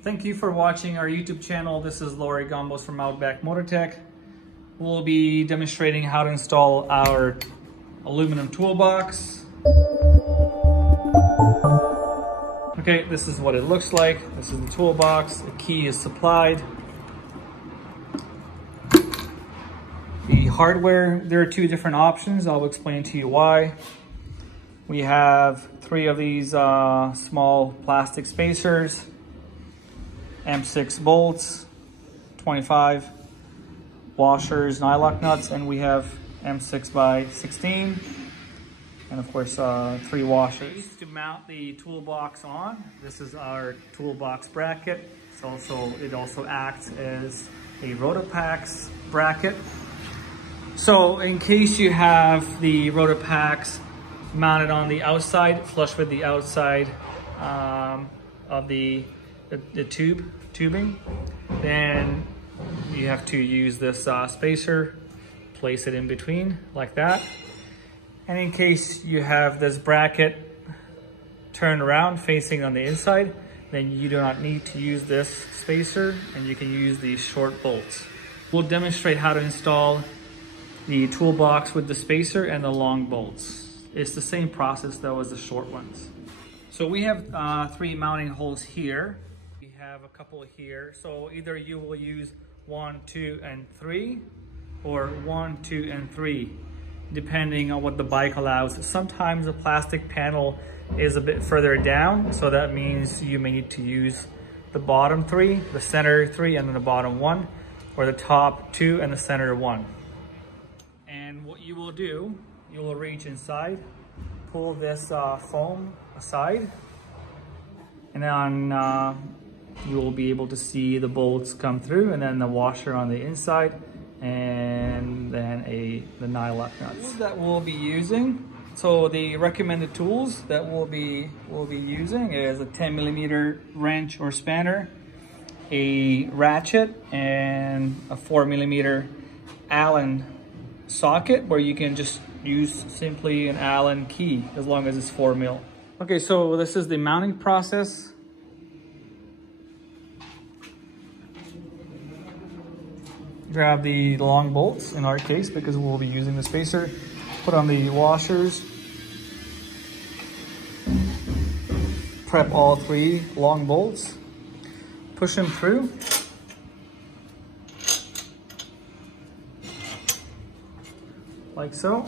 Thank you for watching our YouTube channel. This is Laurie Gombos from Outback Motor Tech. We'll be demonstrating how to install our aluminum toolbox. Okay, this is what it looks like. This is the toolbox. The key is supplied. The hardware, there are two different options. I'll explain to you why. We have 3 of these small plastic spacers, M6 bolts, 25 washers, nylock nuts, and we have M6 by 16, and of course 3 washers. To mount the toolbox on, this is our toolbox bracket. It also acts as a Rotopax bracket. So in case you have the Rotopax mounted on the outside, flush with the outside of the tubing, then you have to use this spacer, place it in between like that. And in case you have this bracket turned around facing on the inside, then you do not need to use this spacer and you can use these short bolts. We'll demonstrate how to install the toolbox with the spacer and the long bolts. It's the same process though as the short ones. So we have 3 mounting holes here. We have a couple here. So either you will use 1, 2, and 3, or 1, 2, and 3, depending on what the bike allows. Sometimes the plastic panel is a bit further down, so that means you may need to use the bottom 3, the center 3, and then the bottom 1, or the top 2 and the center 1. And what you will do, you will reach inside, pull this foam aside, and then you will be able to see the bolts come through, and then the washer on the inside, and then the nylock nuts that we'll be using. So the recommended tools that we'll be using is a 10mm wrench or spanner, a ratchet, and a 4mm Allen socket, where you can just use simply an Allen key as long as it's 4mm. Okay, so this is the mounting process. Grab the long bolts in our case because we'll be using the spacer. Put on the washers. Prep all 3 long bolts. Push them through. Like so.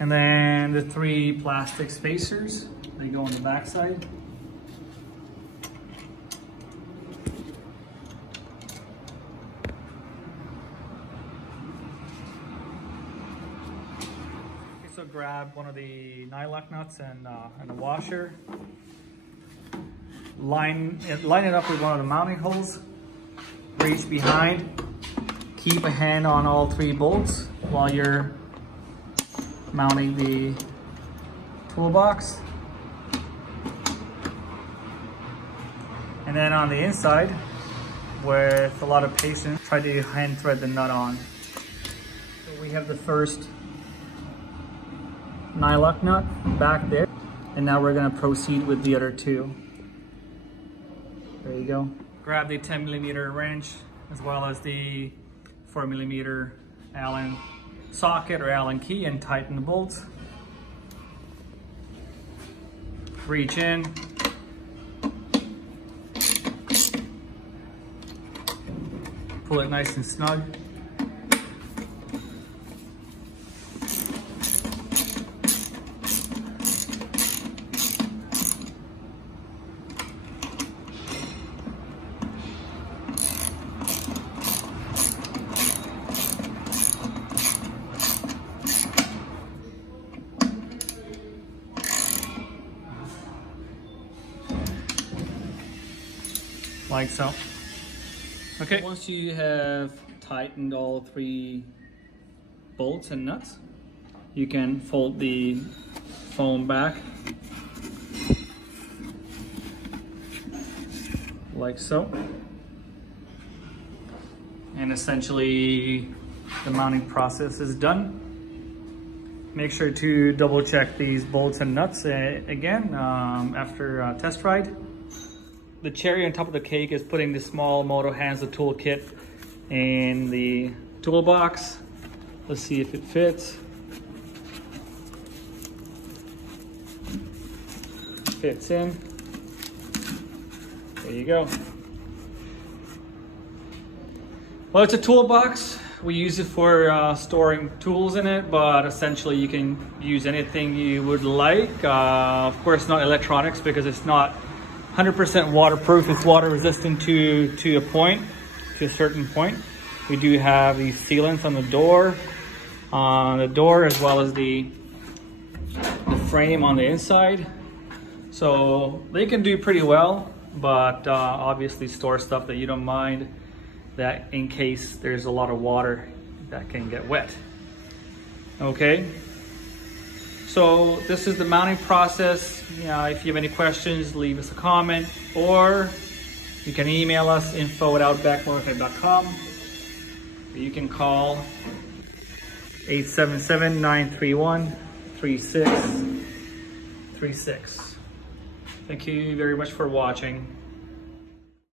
And then the 3 plastic spacers, they go on the back side. So grab one of the nylock nuts and a washer. Line it up with one of the mounting holes. Reach behind. Keep a hand on all 3 bolts while you're mounting the toolbox. And then on the inside, with a lot of patience, try to hand thread the nut on. So we have the first nylock nut back there, and now we're going to proceed with the other 2. There you go. Grab the 10mm wrench as well as the 4mm Allen socket or Allen key and tighten the bolts. Reach in. Pull it nice and snug. Like so. Okay, once you have tightened all 3 bolts and nuts, you can fold the foam back like so. And essentially the mounting process is done. Make sure to double check these bolts and nuts again after test ride. the cherry on top of the cake is putting the small Moto Hands the toolkit in the toolbox. Let's see if it fits. Fits in. There you go. Well, it's a toolbox. We use it for storing tools in it, but essentially you can use anything you would like. Of course, not electronics because it's not 100% waterproof. It's water resistant to a point, to a certain point. We do have these sealants on the door as well as the frame on the inside. So they can do pretty well, but obviously store stuff that you don't mind, that in case there's a lot of water that can get wet. Okay, so this is the mounting process. If you have any questions, leave us a comment, or you can email us info@outbackmotorcycle.com. You can call 877-931-3636. Thank you very much for watching.